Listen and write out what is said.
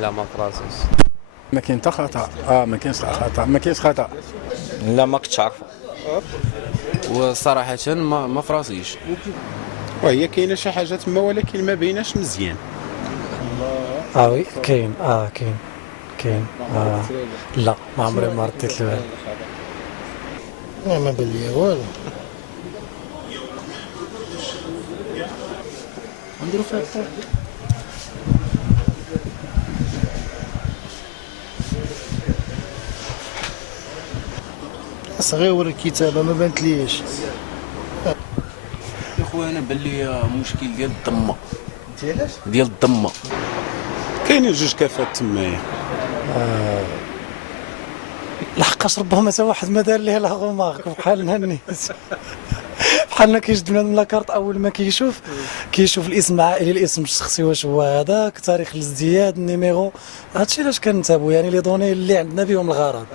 لا ما فراسيش. ما كاين حتى خطا، ما كاينش خطا، ما كاينش خطا. لا ما كنتش عارفه. وصراحة ما فراسيش. وهي كاينه شي حاجه تما ولكن ما بيناش مزيان. وي كاين كاين لا ما عمري ما رديت له. ما بان ليا والو. نديرو فيها الطول. صغير الكتابه ما بانت ليش. يا خويا انا بان لي مشكل ديال الضمه. ديال الضمه. كاينين جوج كافات تمايا. لحقاش ربما حتى واحد ما دار ليه لا غومارك بحالنا الناس. بحالنا كيجد بنادم لاكارت اول ما كيشوف الاسم العائلي، الاسم الشخصي واش هو هذاك، تاريخ الازدياد، النيميرو، هادشي علاش كنتابعوا يعني لي دوني اللي عندنا بهم الغرض.